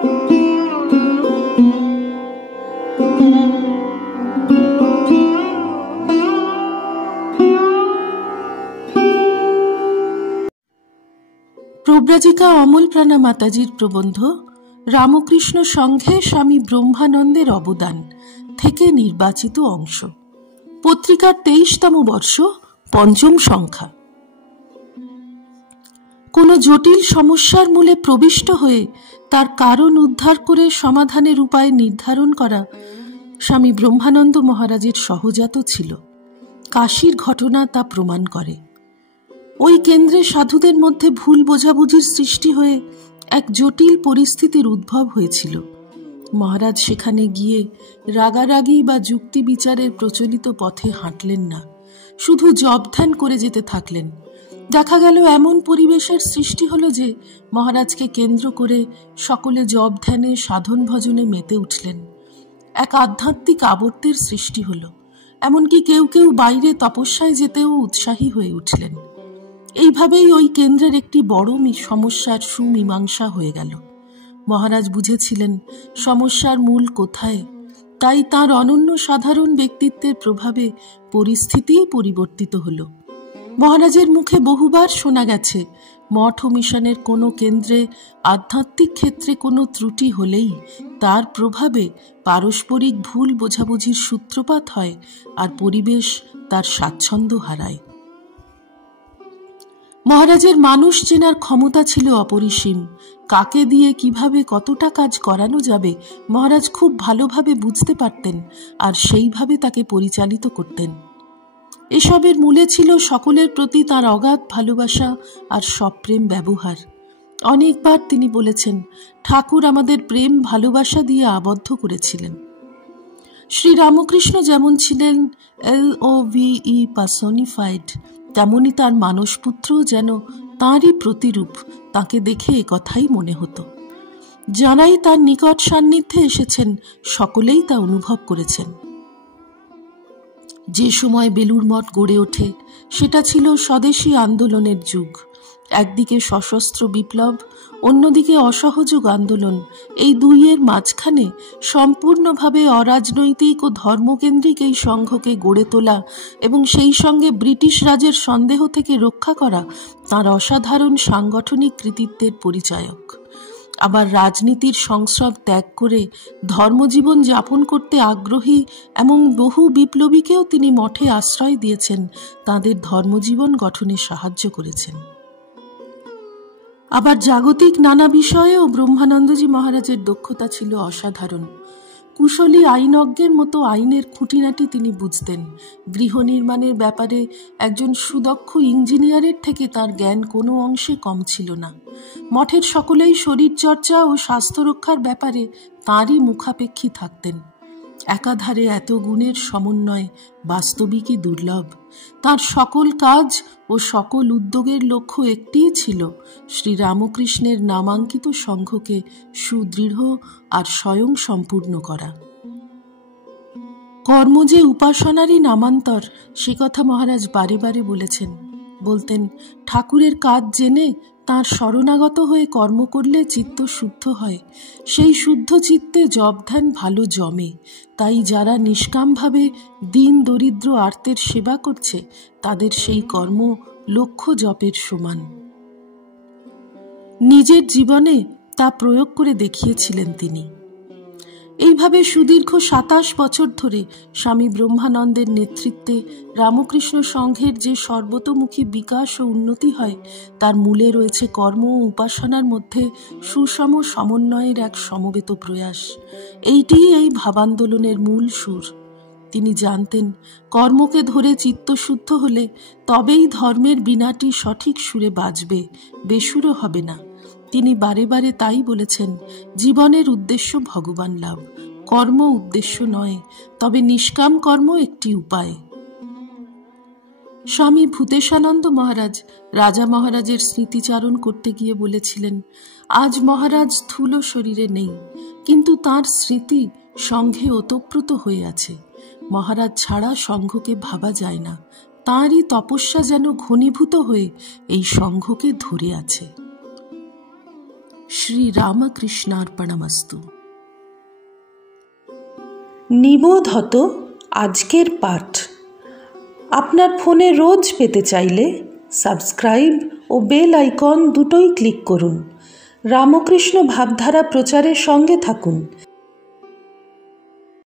প্রব্রাজিকা অমলপ্রাণা মাতাজির প্রবন্ধ রামকৃষ্ণ সংঘে স্বামী ব্রহ্মানন্দের অবদান থেকে নির্বাচিত অংশ, পত্রিকার 23তম বর্ষ, পঞ্চম সংখ্যা। কোনো জটিল সমস্যার মূলে প্রবিষ্ট হয়ে তার কারণ উদ্ধার করে সমাধানের উপায় নির্ধারণ করা স্বামী ব্রহ্মানন্দ মহারাজের সহজাত ছিল। কাশীর ঘটনা তা প্রমাণ করে। ওই কেন্দ্রে সাধুদের মধ্যে ভুল বোঝাবুঝির সৃষ্টি হয়ে এক জটিল পরিস্থিতির উদ্ভব হয়েছিল। মহারাজ সেখানে গিয়ে রাগারাগি বা যুক্তি বিচারের প্রচলিত পথে হাঁটলেন না, শুধু জপ ধ্যান করে যেতে থাকলেন। দেখা গেল এমন পরিবেশের সৃষ্টি হলো যে মহারাজকে কেন্দ্র করে সকলে জপ ধ্যানে সাধন ভজনে মেতে উঠলেন। এক আধ্যাত্মিক আবর্তের সৃষ্টি হলো। এমনকি কেউ কেউ বাইরে তপস্যায় যেতেও উৎসাহী হয়ে উঠলেন। এইভাবেই ওই কেন্দ্রের একটি বড় সমস্যার সুমীমাংসা হয়ে গেল। মহারাজ বুঝেছিলেন সমস্যার মূল কোথায়, তাই তাঁর অনন্য সাধারণ ব্যক্তিত্বের প্রভাবে পরিস্থিতিই পরিবর্তিত হল। মহারাজের মুখে বহুবার শোনা গেছে, মঠ ও মিশনের কোনো কেন্দ্রে আধ্যাত্মিক ক্ষেত্রে কোনো ত্রুটি হলেই তার প্রভাবে পারস্পরিক ভুল বোঝাবুঝির সূত্রপাত হয় আর পরিবেশ তার স্বাচ্ছন্দ্য হারায়। মহারাজের মানুষ চেনার ক্ষমতা ছিল অপরিসীম। কাকে দিয়ে কিভাবে কতটা কাজ করানো যাবে মহারাজ খুব ভালোভাবে বুঝতে পারতেন আর সেইভাবে তাকে পরিচালিত করতেন। এসবের মূলে ছিল সকলের প্রতি তার অগাধ ভালোবাসা আর সপ্রেম ব্যবহার। অনেকবার তিনি বলেছেন, ঠাকুর আমাদের প্রেম ভালোবাসা দিয়ে আবদ্ধ করেছিলেন। শ্রী রামকৃষ্ণ যেমন ছিলেন LOVE পার্সনিফাইড, তেমনি তার মানসপুত্র যেন তাঁরই প্রতিরূপ। তাকে দেখে একথাই মনে হতো। যারাই তার নিকট সান্নিধ্যে এসেছেন সকলেই তা অনুভব করেছেন। যে সময় বেলুড় মঠ গড়ে ওঠে সেটা ছিল স্বদেশী আন্দোলনের যুগ। একদিকে সশস্ত্র বিপ্লব, অন্যদিকে অসহযোগ আন্দোলন। এই দুইয়ের মাঝখানে সম্পূর্ণভাবে অরাজনৈতিক ও ধর্মকেন্দ্রিক এই সংঘকে গড়ে তোলা এবং সেই সঙ্গে ব্রিটিশ রাজের সন্দেহ থেকে রক্ষা করা তাঁর অসাধারণ সাংগঠনিক কৃতিত্বের পরিচায়ক। আবার রাজনীতির সংস্রব ত্যাগ করে ধর্মজীবন যাপন করতে আগ্রহী এমন বহু বিপ্লবীকেও তিনি মঠে আশ্রয় দিয়েছেন, তাঁদের ধর্মজীবন গঠনে সাহায্য করেছেন। আবার জাগতিক নানা বিষয়েও ব্রহ্মানন্দজি মহারাজের দক্ষতা ছিল অসাধারণ। কুশলী আইনজ্ঞের মতো আইনের খুঁটিনাটি তিনি বুঝতেন। গৃহ নির্মাণের ব্যাপারে একজন সুদক্ষ ইঞ্জিনিয়ারের থেকে তার জ্ঞান কোনো অংশে কম ছিল না। মঠের সকলেই শরীরচর্চা ও স্বাস্থ্য রক্ষার ব্যাপারে তাঁরই মুখাপেক্ষী থাকতেন। একাধারে এত গুণের সমন্বয় বাস্তবিকই দুর্লভ। তার সকল কাজ ও সকল উদ্যোগের লক্ষ্য একটিই ছিল, শ্রী রামকৃষ্ণের নামাঙ্কিত সংঘকে সুদৃঢ় আর স্বয়ং সম্পূর্ণ করা। কর্ম যে উপাসনারই নামান্তর, সে কথা মহারাজ বারে বারে বলেছেন। বলতেন, ঠাকুরের কাজ জেনে তাঁর শরণাগত হয়ে কর্ম করলে চিত্ত শুদ্ধ হয়। সেই শুদ্ধ চিত্তে জপ ধ্যান ভালো জমে। তাই যারা নিষ্কামভাবে দীন দরিদ্র আর্তের সেবা করছে তাদের সেই কর্ম লক্ষ জপের সমান। নিজের জীবনে তা প্রয়োগ করে দেখিয়েছিলেন তিনি। এইভাবে সুদীর্ঘ 27 বছর ধরে স্বামী ব্রহ্মানন্দের নেতৃত্বে রামকৃষ্ণ সংঘের যে সর্বতোমুখী বিকাশ ও উন্নতি হয় তার মূলে রয়েছে কর্ম ও উপাসনার মধ্যে সুষম সমন্বয়ের এক সমবেত প্রয়াস। এইটিই এই ভাবান্দোলনের মূল সুর। তিনি জানতেন, কর্মকে ধরে চিত্তশুদ্ধ হলে তবেই ধর্মের বীণাটি সঠিক সুরে বাজবে, বেসুরো হবে না। তিনি বারে বারে তাই বলেছেন, জীবনের উদ্দেশ্য ভগবান লাভ, কর্ম উদ্দেশ্য নয়, তবে নিষ্কাম কর্ম একটি উপায়। স্বামী ভূতেশানন্দ মহারাজ রাজা মহারাজের স্মৃতিচারণ করতে গিয়ে বলেছিলেন, আজ মহারাজ স্থূল শরীরে নেই, কিন্তু তাঁর স্মৃতি সংঘে ওতপ্রোত হয়ে আছে। মহারাজ ছাড়া সংঘকে ভাবা যায় না। তাঁরই তপস্যা যেন ঘনীভূত হয়ে এই সংঘকে ধরে আছে। শ্রীরামকৃষ্ণার্পণমস্তু। নিবোধত আজকের পাঠ আপনার ফোনে রোজ পেতে চাইলে সাবস্ক্রাইব ও বেল আইকন দুটোই ক্লিক করুন। রামকৃষ্ণ ভাবধারা প্রচারের সঙ্গে থাকুন।